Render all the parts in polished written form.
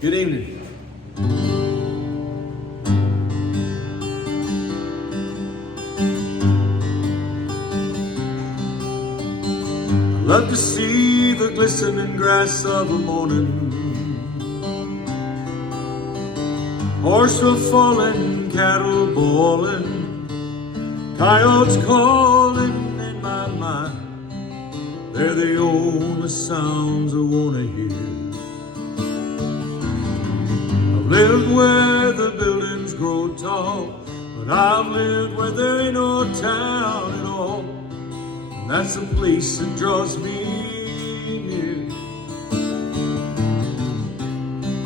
Good evening. Love to see the glistening grass of a morning, horse falling, cattle boiling, coyotes calling in my mind. They're the only sounds I wanna hear. I've lived where the buildings grow tall, but I've lived where there ain't no town at all. That's the place that draws me near.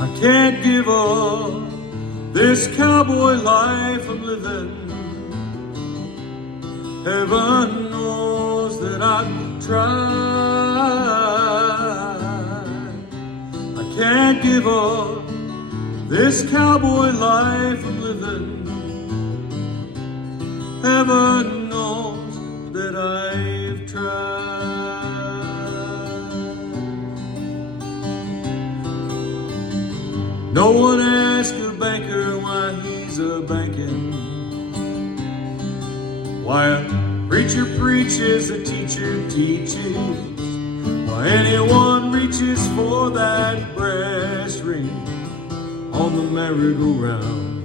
I can't give up this cowboy life I'm living. Heaven knows that I've tried. I can't give up this cowboy life I'm living. Heaven knows that I've tried. No one asks a banker why he's a banking, why a preacher preaches, a teacher teaches, why anyone reaches for that brass ring on the merry-go-round.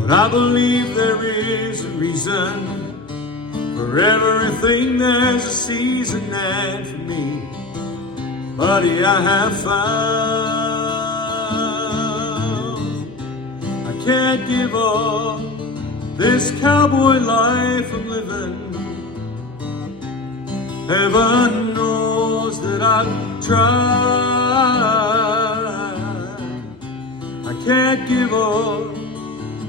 But I believe there is a reason for everything. There's a season, and for me, buddy, I have found I can't give up this cowboy life I'm living. Heaven knows that I've tried. I can't give up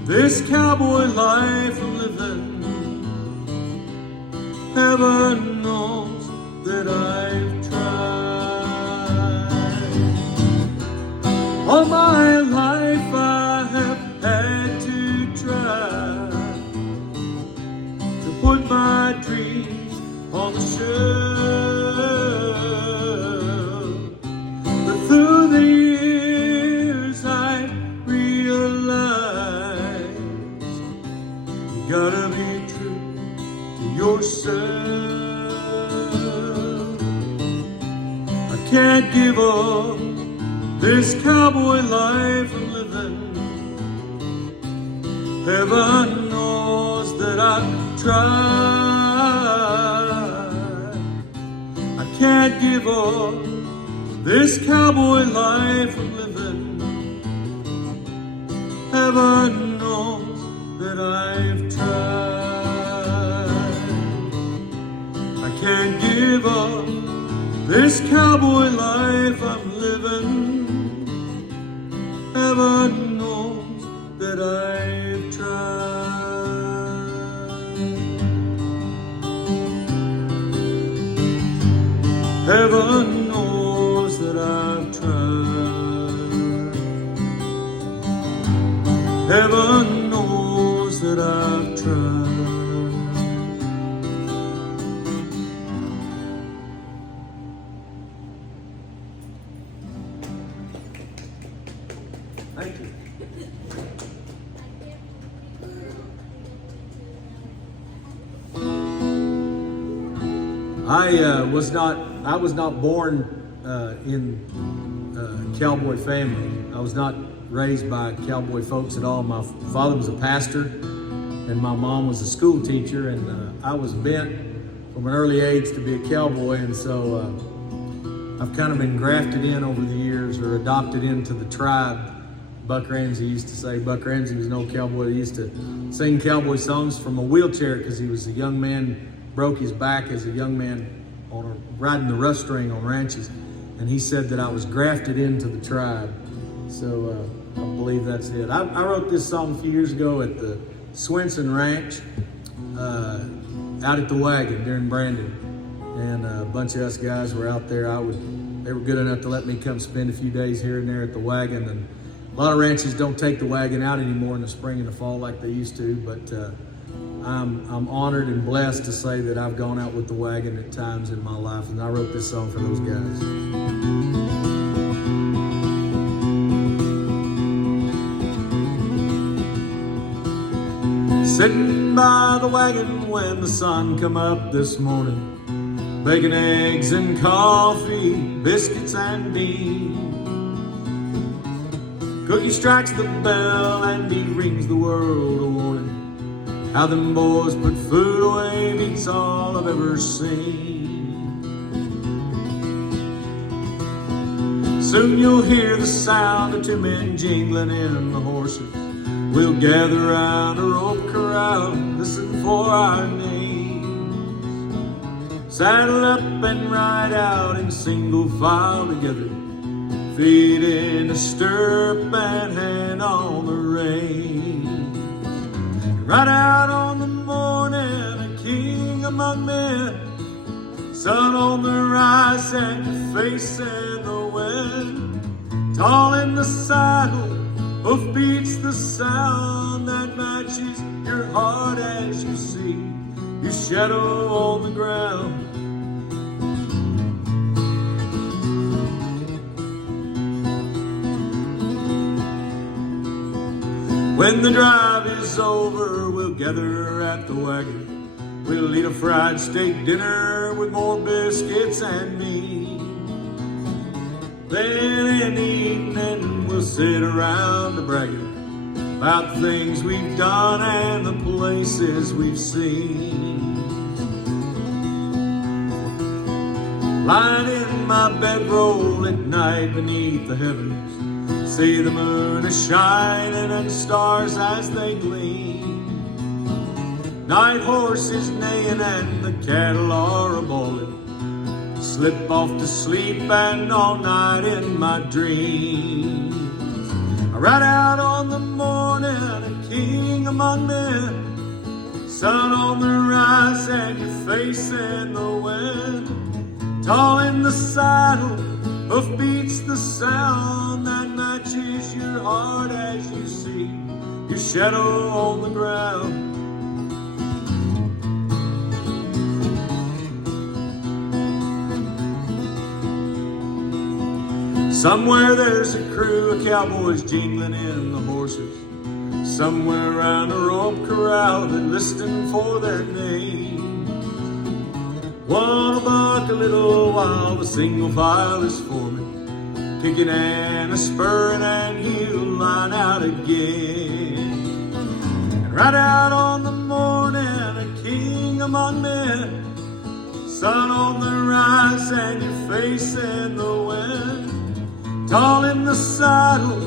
this cowboy life I'm living. Heaven knows that I've tried. All my life I have had to try to put my dreams on the shelf. But through the years I realized you gotta be true to yourself. I can't give up this cowboy life I'm living. Heaven knows that I've tried. I can't give up this cowboy life I'm living. Heaven knows that I've tried. I can't give up this cowboy life I'm living. Heaven knows that I've tried. Heaven knows that I've tried. Heaven knows that I've tried. Thank you. I was not born in a cowboy family. I was not raised by cowboy folks at all. My father was a pastor, and my mom was a school teacher, and I was bent from an early age to be a cowboy, and so I've kind of been grafted in over the years, or adopted into the tribe. Buck Ramsey used to say, Buck Ramsey was an old cowboy. He used to sing cowboy songs from a wheelchair because he was a young man, broke his back as a young man riding the rough string on ranches. And he said that I was grafted into the tribe. So I believe that's it. I wrote this song a few years ago at the Swenson Ranch, out at the wagon during Brandon. And a bunch of us guys were out there. They were good enough to let me come spend a few days here and there at the wagon. And a lot of ranches don't take the wagon out anymore in the spring and the fall like they used to, but I'm honored and blessed to say that I've gone out with the wagon at times in my life, and I wrote this song for those guys. Sitting by the wagon when the sun come up this morning, baking eggs and coffee, biscuits and beans. Cookie strikes the bell and he rings the world a warning. How them boys put food away beats all I've ever seen. Soon you'll hear the sound of two men jingling in the horses. We'll gather round a rope corral, listen for our names. Saddle up and ride out in single file together. Feet in a stirrup and hand on the reins. Ride out on the morning, a king among men. Sun on the rise and your face in the wind. Tall in the saddle, hoof beats the sound that matches your heart as you see your shadow on the ground. When the drive is over, we'll gather at the wagon. We'll eat a fried steak dinner with more biscuits and meat. Then in the evening, we'll sit around bragging about the things we've done and the places we've seen. Lying in my bedroll at night beneath the heavens, see the moon is shining and the stars as they gleam. Night horses neighing and the cattle are a-bawling. Slip off to sleep and all night in my dreams. I ride out on the morning, a king among men. Sun on the rise and your face in the wind. Tall in the saddle, hoof beats the sound that matches your heart as you see your shadow on the ground. Somewhere there's a crew of cowboys jingling in the horses. Somewhere around a rope corral they're listening for their name. One will buck a little while the single file is forming, kicking and a spurring and he'll line out again. And right out on the morning, a king among men. Sun on the rise and your face in the wind. Tall in the saddle,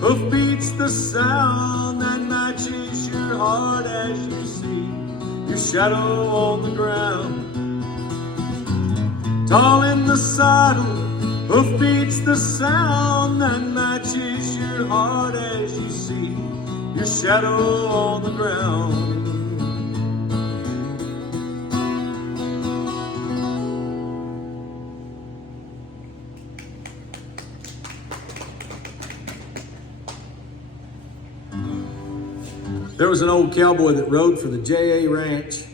hoof beats the sound that matches your heart as you see your shadow on the ground. Tall in the saddle, hoof beats the sound that matches your heart as you see your shadow on the ground. There was an old cowboy that rode for the J.A. Ranch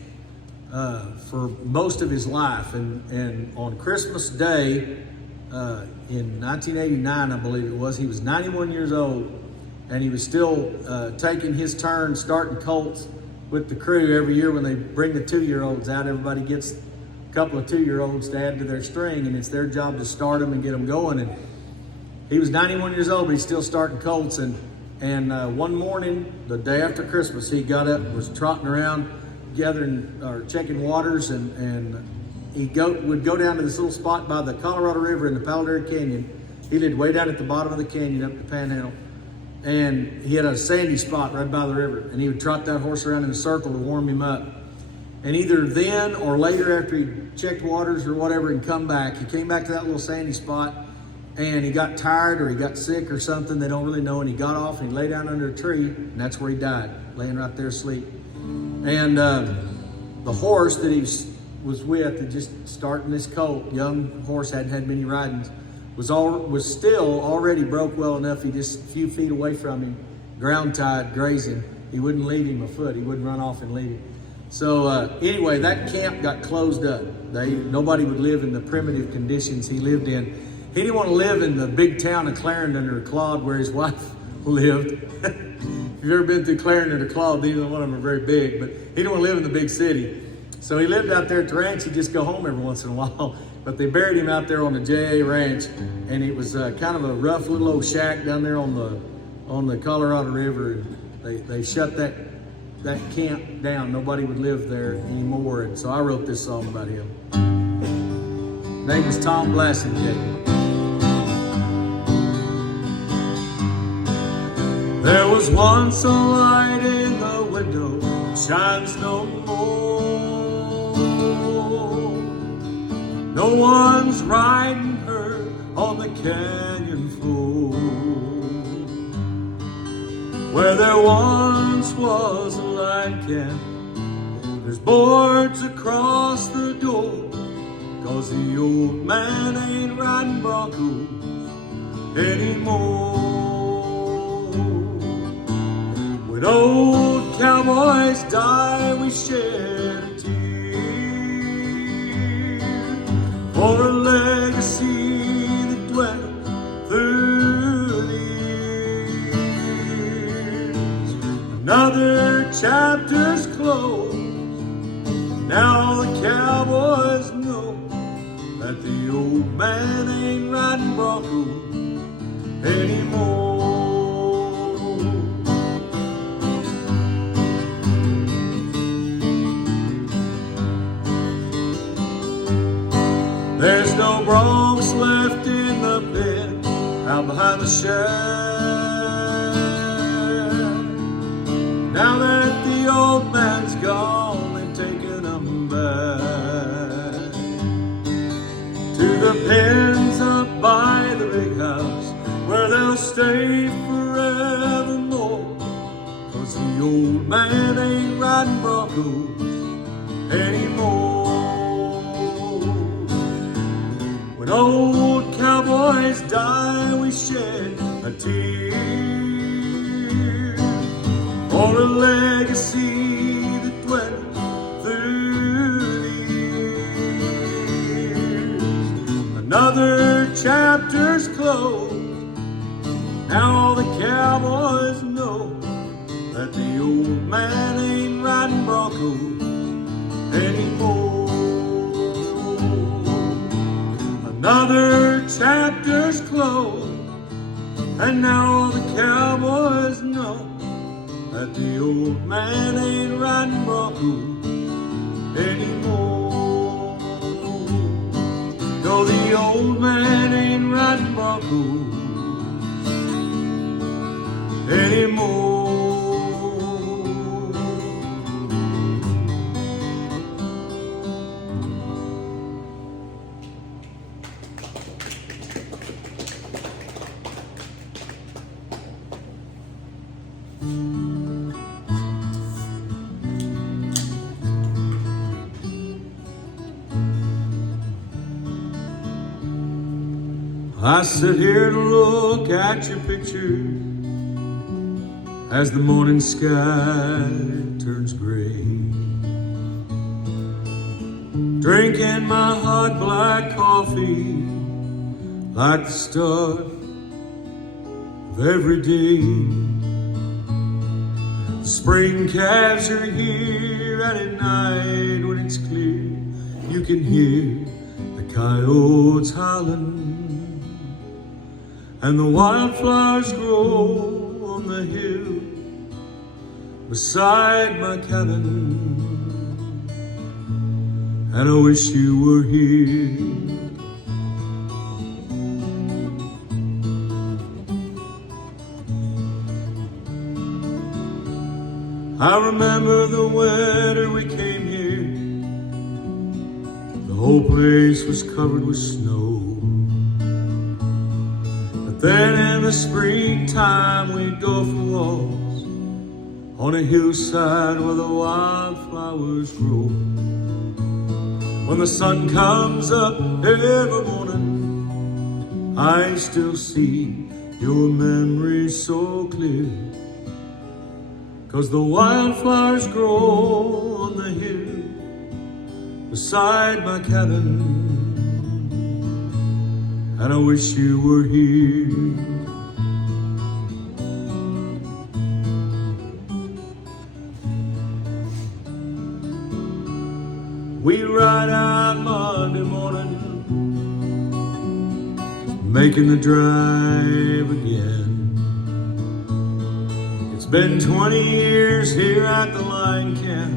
for most of his life, and on Christmas Day in 1989, I believe it was, he was 91 years old, and he was still taking his turn starting colts with the crew every year. When they bring the 2-year-olds out, everybody gets a couple of 2-year-olds to add to their string, and it's their job to start them and get them going. And he was 91 years old, but he's still starting colts. And one morning, the day after Christmas, he got up, was trotting around, gathering or checking waters, and he would go down to this little spot by the Colorado River in the Palo Verde Canyon. He lived way down at the bottom of the canyon up the Panhandle, and he had a sandy spot right by the river, and he would trot that horse around in a circle to warm him up. And either then or later, after he checked waters or whatever and come back, he came back to that little sandy spot, and he got tired or he got sick or something, they don't really know, and he got off and he lay down under a tree, and that's where he died, laying right there asleep. And the horse that he was with, just starting this colt, young horse, hadn't had many ridings, was still already broke well enough. He just a few feet away from him, ground tied, grazing. He wouldn't leave him a foot. He wouldn't run off and leave him. So anyway, that camp got closed up. Nobody would live in the primitive conditions he lived in. He didn't want to live in the big town of Clarendon or Claude where his wife lived. If you've ever been through Clarendon or Claude, neither one of them are very big, but he didn't want to live in the big city. So he lived out there at the ranch. He'd just go home every once in a while. But they buried him out there on the JA Ranch, and it was kind of a rough little old shack down there on the Colorado River. And they shut that camp down. Nobody would live there anymore. And so I wrote this song about him. His name was Tom Blassingate. There was once a light in the window, shines no more. No one's riding her on the canyon floor. Where there once was a light camp, there's boards across the door, 'cause the old man ain't riding broncos anymore. When old cowboys die, we shed a tear for a legacy that dwells through the years. Another chapter's closed. Now the cowboys know that the old man ain't riding broncos anymore. There's no broncs left in the pit out behind the shack. Now that the old man's gone, they've taken them back to the pens up by the big house, where they'll stay forevermore. 'Cause the old man ain't riding broncos anymore. When old cowboys die, we shed a tear for a legacy that dwells through the years. Another chapter's closed. Now all the cowboys know that the old man ain't riding broncos anymore. Another chapter's closed, and now all the cowboys know that the old man ain't riding broncos anymore. No, the old man ain't riding broncos anymore. I sit here to look at your picture as the morning sky turns gray, drinking my hot black coffee like the start of every day. The spring calves are here, and at night when it's clear, you can hear the coyotes howling, and the wildflowers grow on the hill beside my cabin. And I wish you were here. I remember the winter we came here. The whole place was covered with snow. Then in the springtime we'd go for walks on a hillside where the wildflowers grow. When the sun comes up every morning, I still see your memory so clear. 'cause the wildflowers grow on the hill beside my cabin, and I wish you were here. We ride out Monday morning, making the drive again. It's been 20 years here at the line camp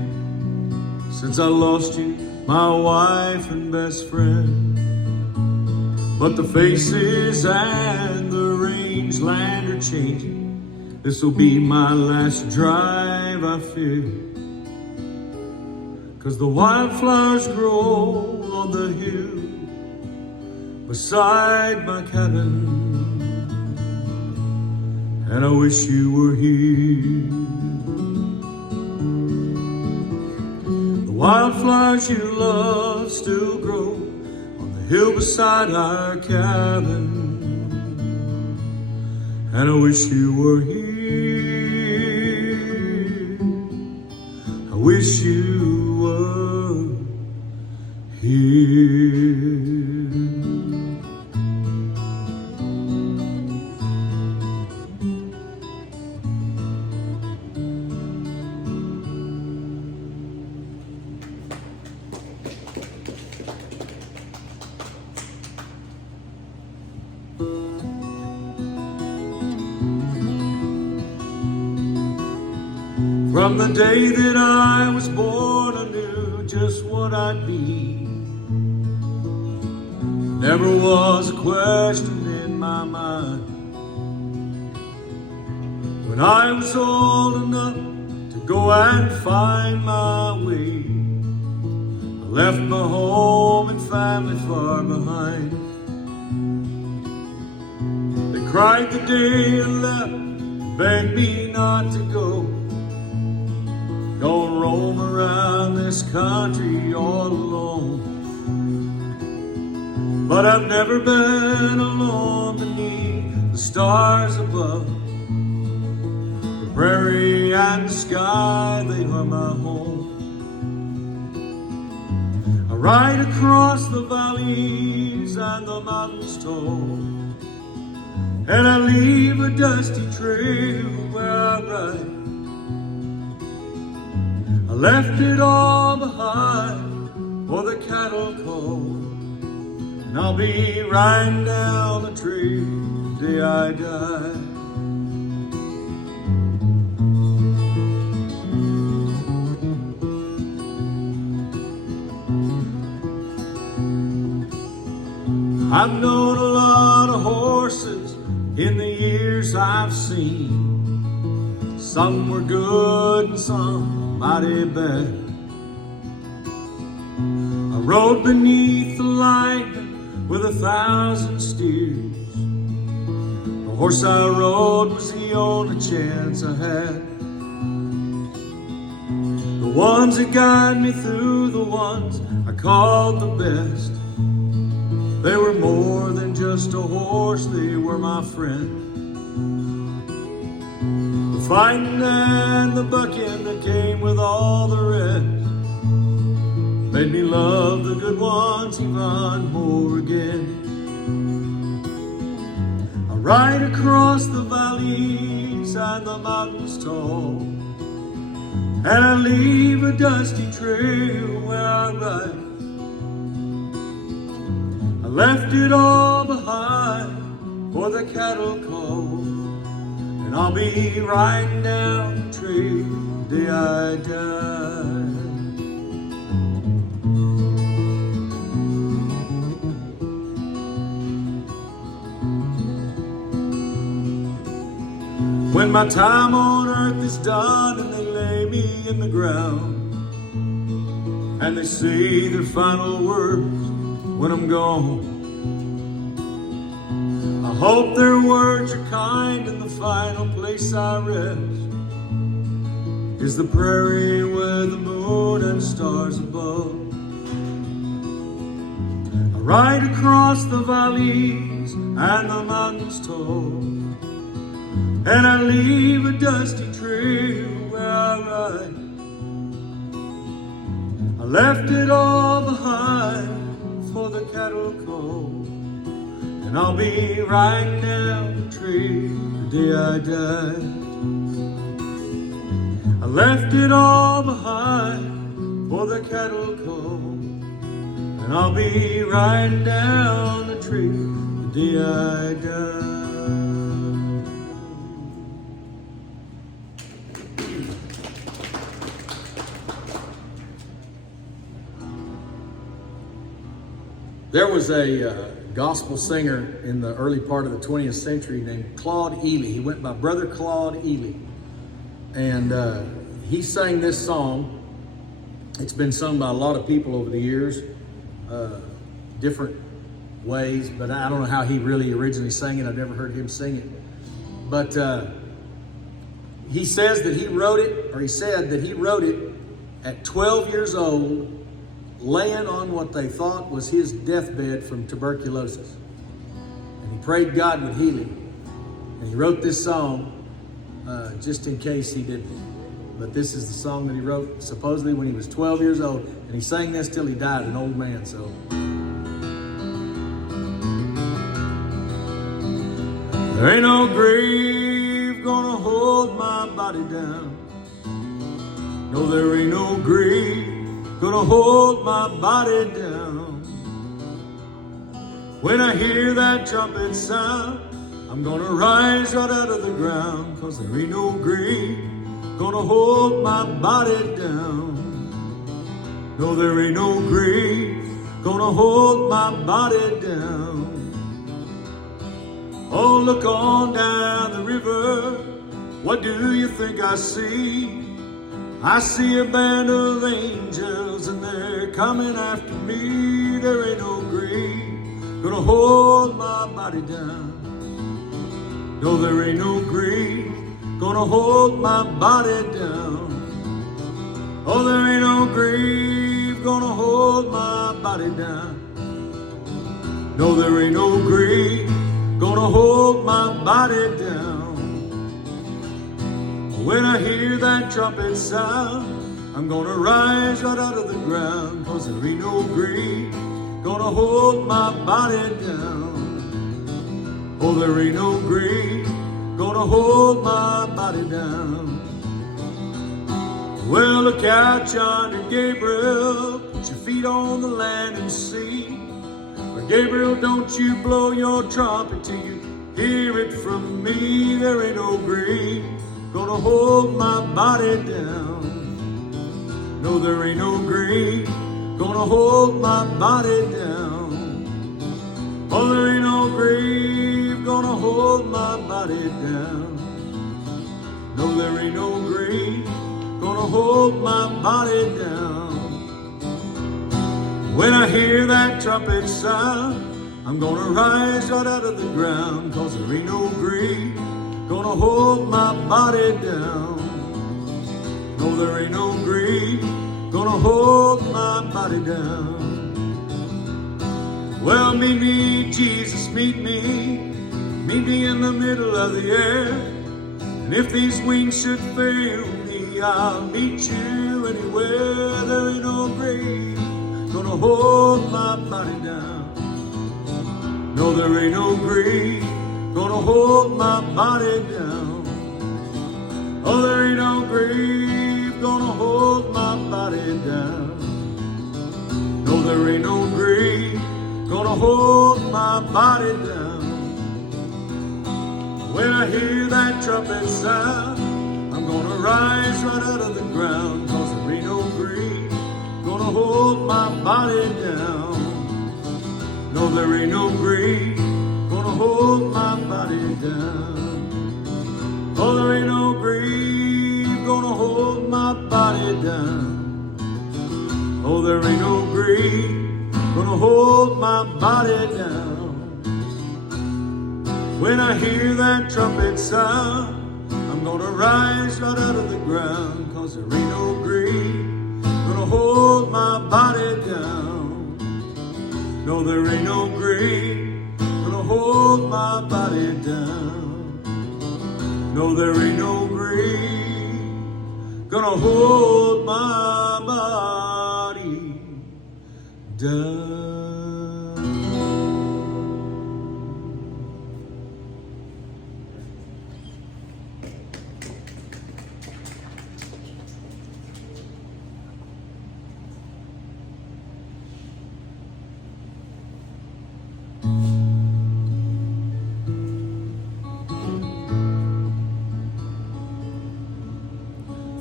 since I lost you, my wife and best friend. But the faces and the rangeland are changing. This'll be my last drive, I fear, 'cause the wildflowers grow on the hill beside my cabin, and I wish you were here. The wildflowers you love still grow on the hill beside our cabin, and I wish you were here. I wish you were here. From the day that I was born, I knew just what I'd be. Never was a question in my mind. When I was old enough to go and find my way, I left my home and family far behind. They cried the day I left, begged me not to go. Don't roam around this country all alone. But I've never been alone beneath the stars above. The prairie and the sky, they are my home. I ride across the valleys and the mountains tall, and I leave a dusty trail where I ride. I left it all behind for the cattle call, and I'll be riding down the trail the day I die. I've known a lot of horses in the years I've seen. Some were good and some mighty bad. I rode beneath the lightning with 1,000 steers. The horse I rode was the only chance I had. The ones that guided me through, the ones I called the best, they were more than just a horse, they were my friend. The fighting and the bucking that came with all the rest made me love the good ones even more again. I ride across the valleys and the mountains tall, and I leave a dusty trail where I ride. I left it all behind for the cattle call, and I'll be riding down the trail the day I die. When my time on earth is done and they lay me in the ground, and they say their final words when I'm gone, I hope their words are kind, and the final place I rest is the prairie where the moon and stars above. I ride across the valleys and the mountains tall, and I leave a dusty trail where right. I left it all behind for the cattle call, and I'll be right down the tree the day I die. I left it all behind for the cattle call, and I'll be riding down the tree the day I die. There was a gospel singer in the early part of the 20th century named Claude Ely. He went by Brother Claude Ely. And he sang this song. It's been sung by a lot of people over the years, different ways, but I don't know how he really originally sang it. I've never heard him sing it. But he says that he wrote it, or he said that he wrote it at 12 years old, laying on what they thought was his deathbed from tuberculosis. And he prayed God would heal him. And he wrote this song just in case he didn't. But this is the song that he wrote supposedly when he was 12 years old. And he sang this till he died, an old man. So there ain't no grave gonna hold my body down. No, there ain't no grave gonna hold my body down. When I hear that trumpet sound, I'm gonna rise right out of the ground, 'cause there ain't no grave gonna hold my body down. No, there ain't no grave gonna hold my body down. Oh, look on down the river, what do you think I see? I see a band of angels and they're coming after me. There ain't no grave gonna hold my body down. No, there ain't no grave gonna hold my body down. Oh, there ain't no grave gonna hold my body down. No, there ain't no grave gonna hold my body down. When I hear that trumpet sound, I'm gonna rise right out of the ground, 'cause there ain't no grave gonna hold my body down. Oh, there ain't no grave gonna hold my body down. Well, look out yonder, Gabriel, put your feet on the land and see. But Gabriel, don't you blow your trumpet till you hear it from me. There ain't no grave gonna hold my body down. No, there ain't no grave gonna hold my body down. Oh, there ain't no grave gonna hold my body down. No, there ain't no grave gonna hold my body down. When I hear that trumpet sound, I'm gonna rise right out of the ground, 'cause there ain't no grave gonna hold my body down. No, there ain't no grave gonna hold my body down. Well, meet me, Jesus, meet me in the middle of the air. And if these wings should fail me, I'll meet you anywhere. There ain't no grave gonna hold my body down. No, there ain't no grave gonna hold my body down. Oh, there ain't no grave gonna hold my body down. No, there ain't no grave gonna hold my body down. When I hear that trumpet sound, I'm gonna rise right out of the ground, 'cause there ain't no grave gonna hold my body down. No, there ain't no grave gonna hold my body down. Oh, there ain't no grave gonna hold my body down. Oh, there ain't no grave gonna hold my body down. When I hear that trumpet sound, I'm gonna rise right out of the ground, 'cause there ain't no grave gonna hold my body down. No, there ain't no grave gonna hold my body down. No, there ain't no grave gonna hold my body down.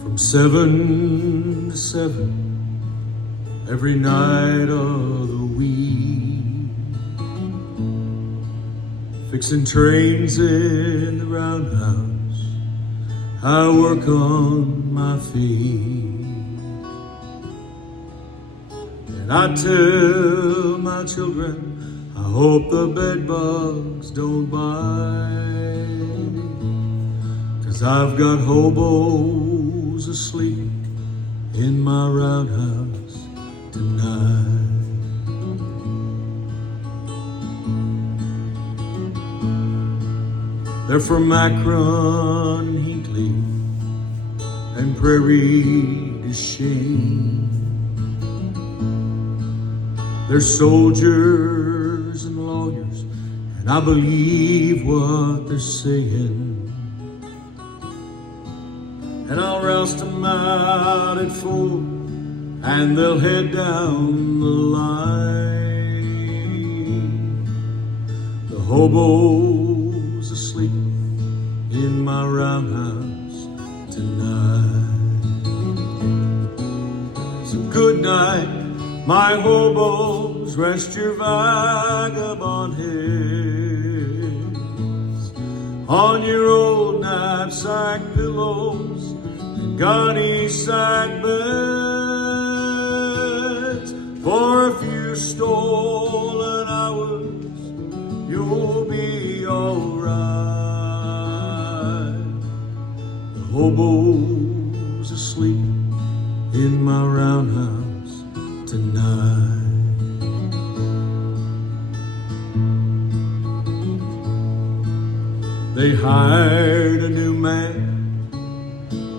From 7 to 7 every night of the week, fixing trains in the roundhouse, I work on my feet. And I tell my children, I hope the bed bugs don't bite, 'cause I've got hobos asleep in my roundhouse tonight. They're from Akron, Hinkley, and Prairie du Chien. They're soldiers and lawyers, and I believe what they're saying. And I'll roust them out at 4, and they'll head down the line. The hobo's asleep in my roundhouse tonight. So good night, my hobos, rest your vagabond heads on your old knapsack pillows and gaudy sack beds. For a few stolen hours, you'll be alright. The hobo's asleep in my roundhouse tonight. They hired a new man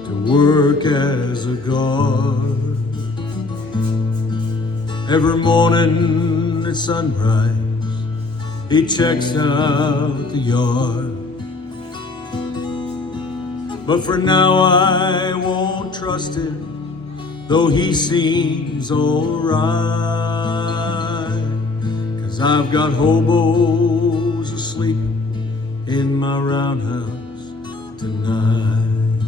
to work as a guard. Every morning at sunrise, he checks out the yard. But for now I won't trust him, though he seems alright, 'cause I've got hobos asleep in my roundhouse tonight.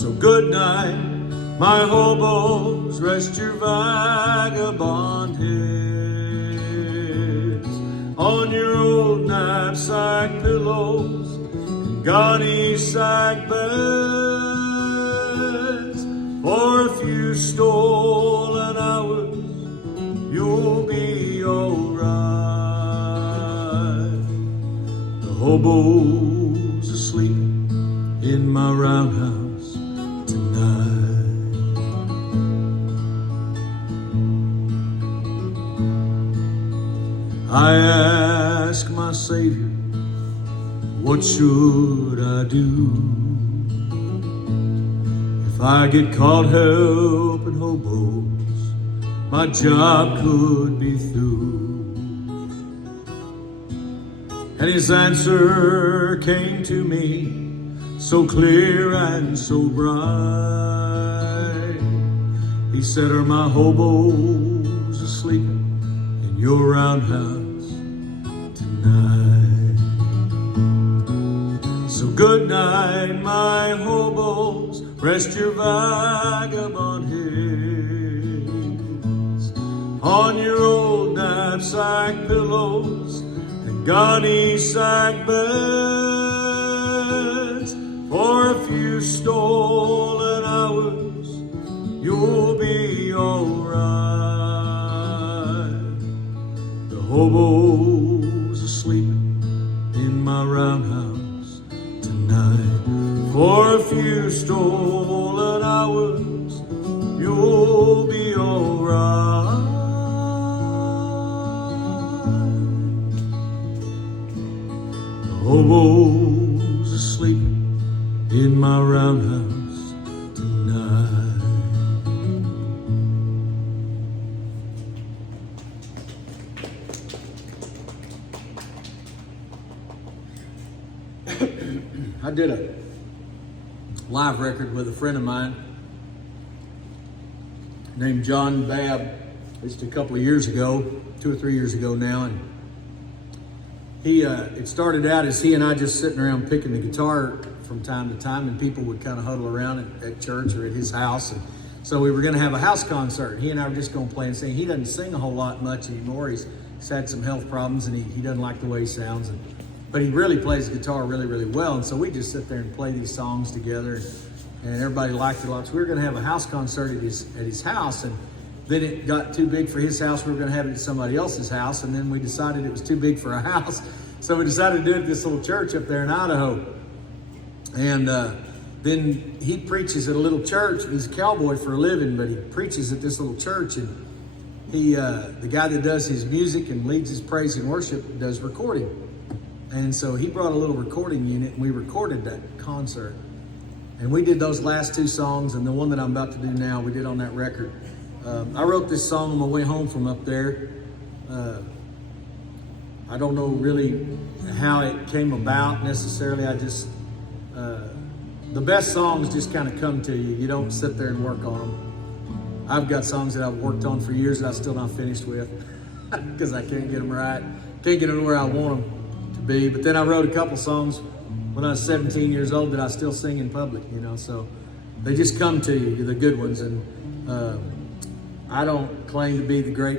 So good night, my hobos, rest your vagabond heads on your old knapsack pillows and gaudy sack beds. For a few stolen hours, you'll be alright. The hobo's asleep in my roundhouse tonight. I ask my Savior, what should I do if I get caught helping hobos? My job could be through. And his answer came to me so clear and so bright. He said, are my hobos asleep in your roundhouse tonight? So good night, my hobos, rest your vagabond heads on your old knapsack pillows and gaudy sack beds. For a few stolen hours, you'll be alright. The hobo's asleep in my roundhouse tonight. For a few stolen hours, you'll be alright. The hobo's asleep in my roundhouse did a live record with a friend of mine named John Babb, just a couple of years ago, 2 or 3 years ago now, and it started out as he and I just sitting around picking the guitar from time to time, and people would kind of huddle around at church or at his house. And so we were going to have a house concert. He and I were just going to play and sing. He doesn't sing a whole lot much anymore. He's had some health problems, and he doesn't like the way he sounds. But he really plays the guitar really, really well. And so we just sit there and play these songs together, and everybody liked it a lot. So we were going to have a house concert at his house, and then it got too big for his house. We were going to have it at somebody else's house, and then we decided it was too big for our house. So we decided to do it at this little church up there in Idaho. And then he preaches at a little church. He's a cowboy for a living, but he preaches at this little church. And the guy that does his music and leads his praise and worship does recording. And so he brought a little recording unit, and we recorded that concert. And we did those last 2 songs, and the one that I'm about to do now, we did on that record. I wrote this song on my way home from up there. I don't know really how it came about necessarily. I just, the best songs just kind of come to you. You don't sit there and work on them. I've got songs that I've worked on for years that I'm still not finished with because I can't get them right. Can't get them where I want them to be. But then I wrote a couple songs when I was 17 years old that I still sing in public, so they just come to you, the good ones. And I don't claim to be a great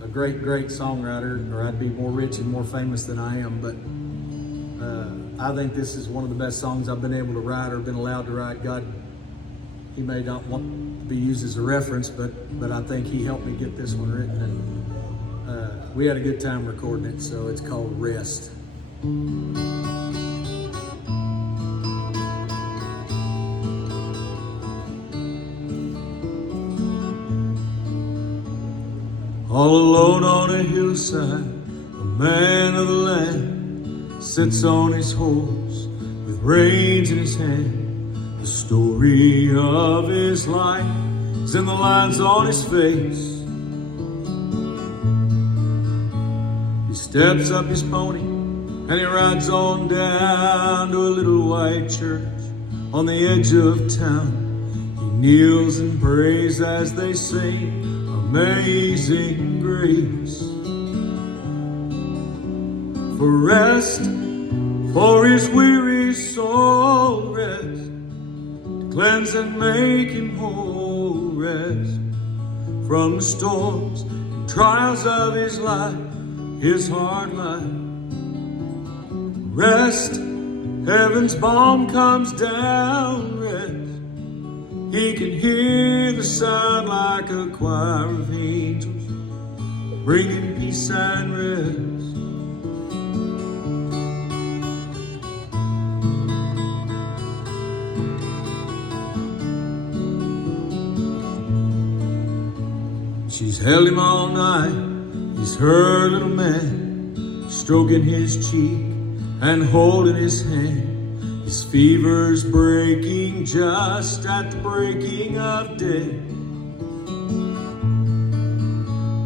songwriter, or I'd be more rich and more famous than I am, but I think this is one of the best songs I've been able to write or been allowed to write. God, he may not want to be used as a reference, but I think he helped me get this one written, and we had a good time recording it, so it's called Rest. All alone on a hillside, a man of the land sits on his horse with reins in his hand. The story of his life is in the lines on his face. He steps up his pony and he rides on down to a little white church on the edge of town. He kneels and prays as they sing Amazing Grace. For rest, for his weary soul rest, to cleanse and make him whole. Rest from the storms and trials of his life, his hard life. Rest, heaven's balm comes down. Rest, he can hear the sound like a choir of angels, bringing peace and rest. She's held him all night, he's her little man, stroking his cheek and holding his hand. His fever's breaking just at the breaking of day.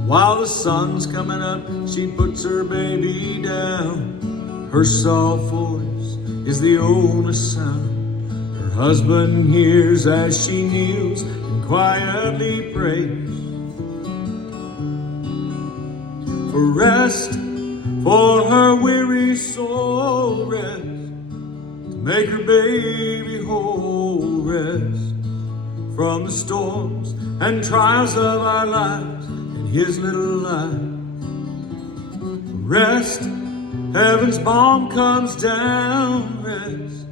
While the sun's coming up, she puts her baby down. Her soft voice is the only sound her husband hears as she kneels and quietly prays. For rest, for her weary soul rest, make her baby whole. Rest from the storms and trials of our lives and his little life. Rest, heaven's balm comes down. Rest,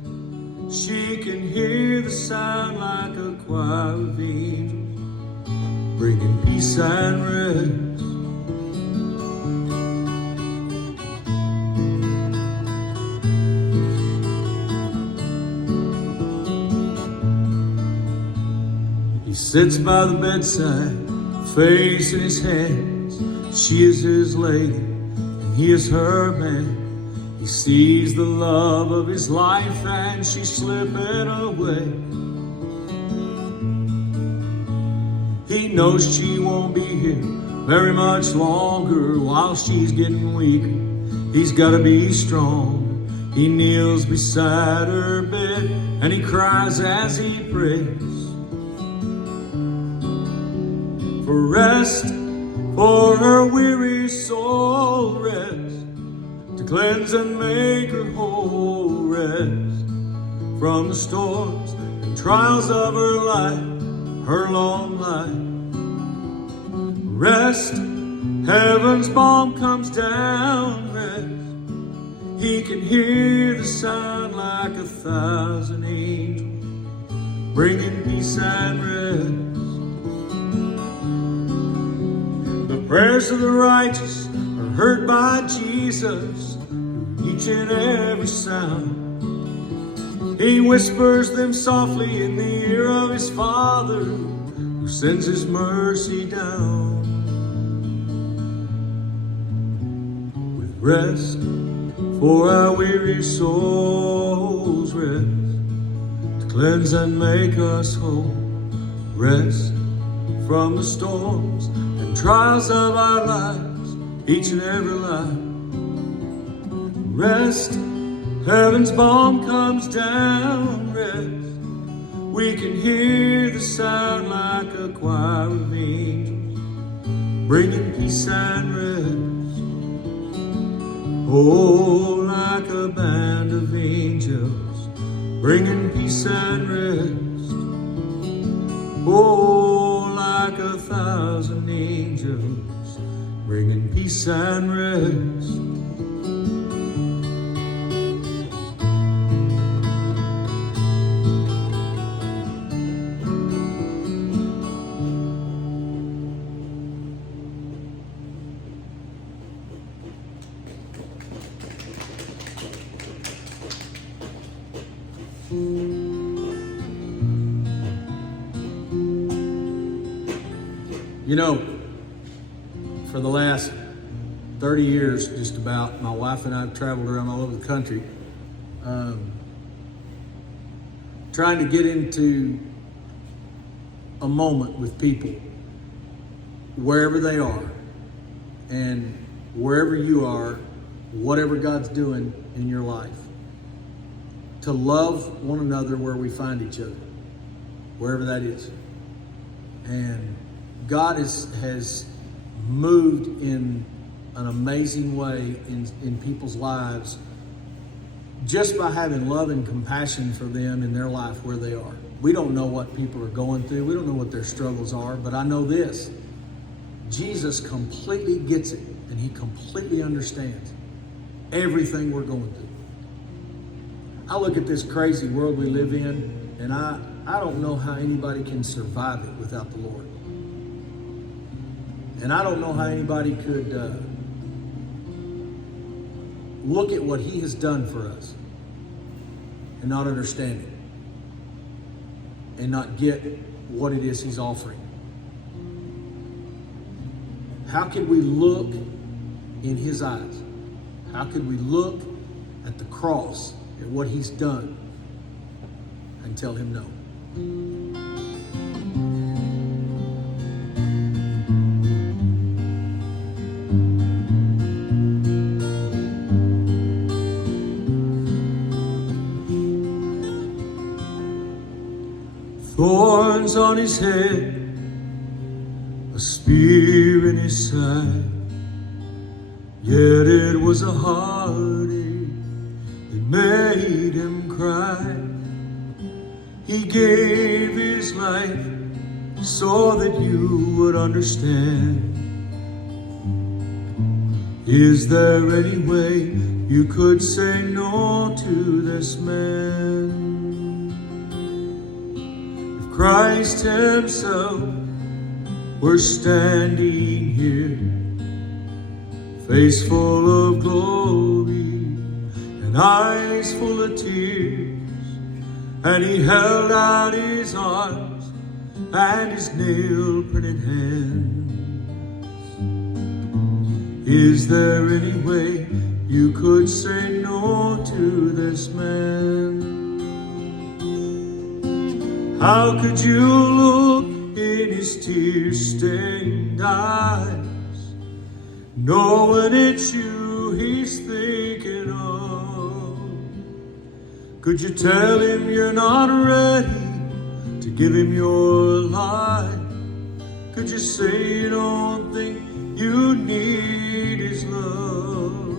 she can hear the sound like a choir of angels, bringing peace and rest. He sits by the bedside, face in his hands. She is his lady, and he is her man. He sees the love of his life, and she's slipping away. He knows she won't be here very much longer while she's getting weaker. He's got to be strong. He kneels beside her bed and he cries as he prays for rest, for her weary soul, rest to cleanse and make her whole, rest from the storms and trials of her life, her long life. Rest, heaven's balm comes down, rest. He can hear the sound like 1,000 angels, bringing peace and rest. The prayers of the righteous are heard by Jesus, each and every sound. He whispers them softly in the ear of his Father, who sends his mercy down. With rest for our weary souls, rest to cleanse and make us whole, rest from the storms and trials of our lives, each and every life. Rest, heaven's balm comes down, rest. We can hear the sound like a choir of angels, bringing peace and rest. Oh, like a band of angels, bringing peace and rest. Oh, like 1,000 angels, bringing peace and rest. You know, for the last 30 years, just about, my wife and I have traveled around all over the country, trying to get into a moment with people, wherever they are, and wherever you are, whatever God's doing in your life, to love one another where we find each other, wherever that is. And God has moved in an amazing way in people's lives just by having love and compassion for them in their life where they are. We don't know what people are going through. We don't know what their struggles are, but I know this. Jesus completely gets it, and he completely understands everything we're going through. I look at this crazy world we live in, and I don't know how anybody can survive it without the Lord. And I don't know how anybody could look at what he has done for us and not understand it and not get what it is he's offering. How could we look in his eyes? How could we look at the cross, at what he's done, and tell him no? Thorns on his head, a spear in his side, yet it was a heartache that made him cry. He gave his life so that you would understand. Is there any way you could say no to this man? Christ himself were standing here, face full of glory and eyes full of tears, and he held out his arms and his nail-printed hands. Is there any way you could say no to this man? How could you look in his tear-stained eyes, knowing it's you he's thinking of? Could you tell him you're not ready to give him your life? Could you say you don't think you need his love?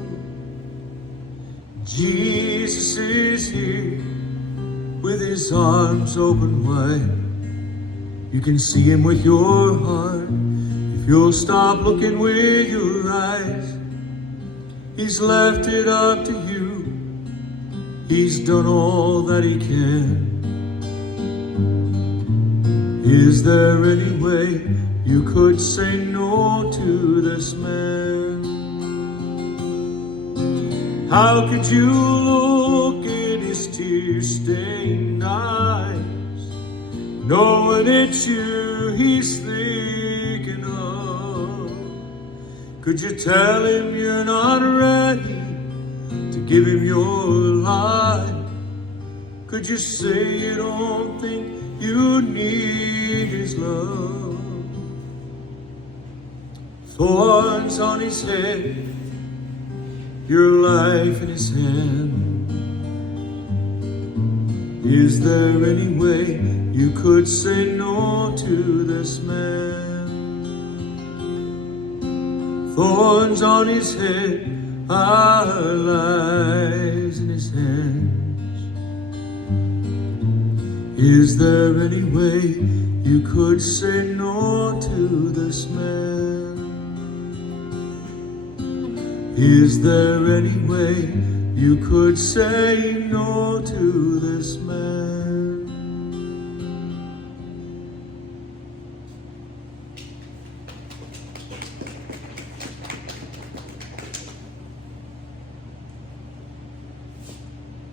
Jesus is here with his arms open wide. You can see him with your heart if you'll stop looking with your eyes. He's left it up to you. He's done all that he can. Is there any way you could say no to this man? How could you look in his tear-stained eyes, knowing it's you he's thinking of? Could you tell him you're not ready to give him your life? Could you say you don't think you need his love? Thorns on his head, your life in his hand. Is there any way you could say no to this man? Thorns on his head, our lives in his hands. Is there any way you could say no to this man? Is there any way you could say no to this man?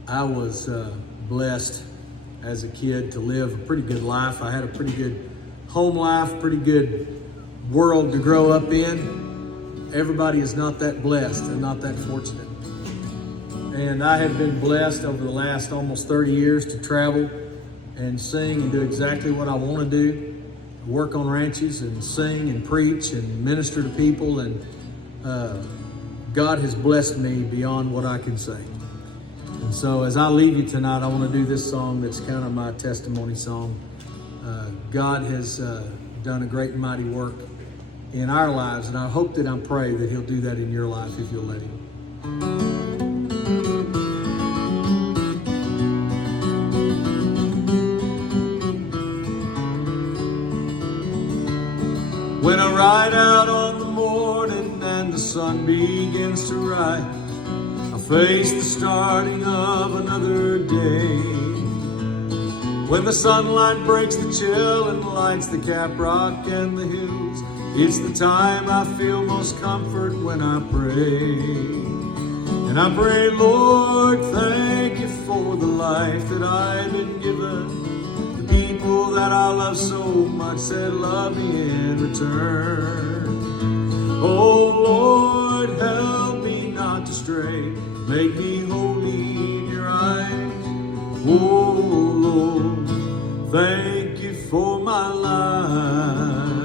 I was blessed as a kid to live a pretty good life. I had a pretty good home life, pretty good world to grow up in. Everybody is not that blessed and not that fortunate. And I have been blessed over the last almost 30 years to travel and sing and do exactly what I want to do. Work on ranches and sing and preach and minister to people. And God has blessed me beyond what I can say. And so as I leave you tonight, I want to do this song that's kind of my testimony song. God has done a great and mighty work in our lives, and I hope that I pray that he'll do that in your life if you'll let him. When I ride out on the morning and the sun begins to rise, I face the starting of another day. When the sunlight breaks the chill and lights the Caprock and the hills, it's the time I feel most comfort when I pray. And I pray, Lord, thank you for the life that I've been given. The people that I love so much that love me in return. Oh, Lord, help me not to stray. Make me holy in your eyes. Oh, Lord, thank you for my life.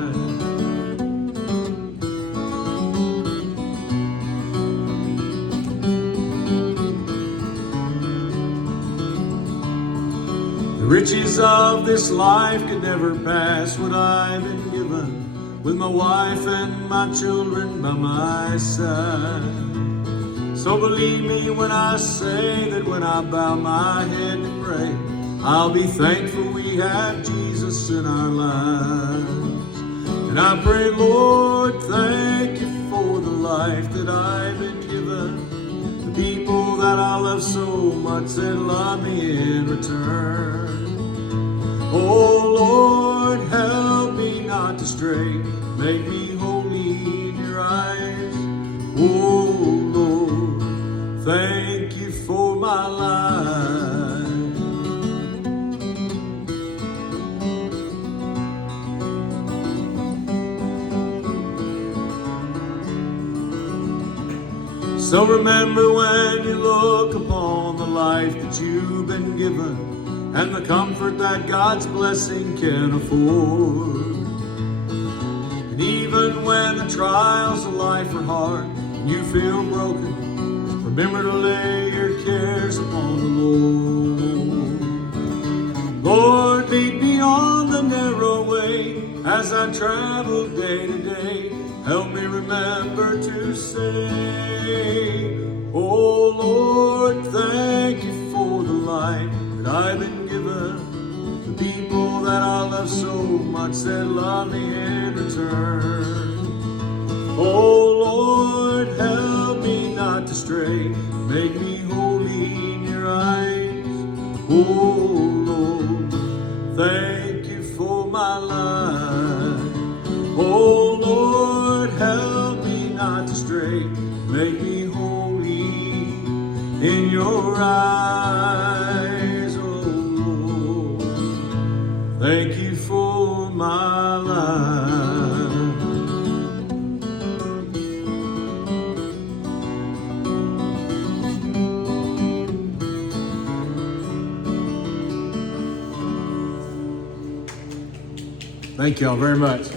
The riches of this life could never pass what I've been given, with my wife and my children by my side. So believe me when I say that when I bow my head to pray, I'll be thankful we have Jesus in our lives. And I pray, Lord, thank you for the life that I've been given, the people that I love so much that love me in return. Oh, Lord, help me not to stray. Make me holy in your eyes. Oh, Lord, thank you for my life. So remember when you look upon the life that you've been given, and the comfort that God's blessing can afford. And even when the trials of life are hard and you feel broken, remember to lay your cares upon the Lord. As I travel day to day, help me remember to say, oh Lord, thank you for the life that I've been given. The people that I love so much that love me in return. Oh Lord, help me not to stray. Make me holy in your eyes. Oh Lord, thank you for my life. Oh Lord, help me not to stray. Make me holy in your eyes. Oh Lord, thank you for my life. Thank y'all very much.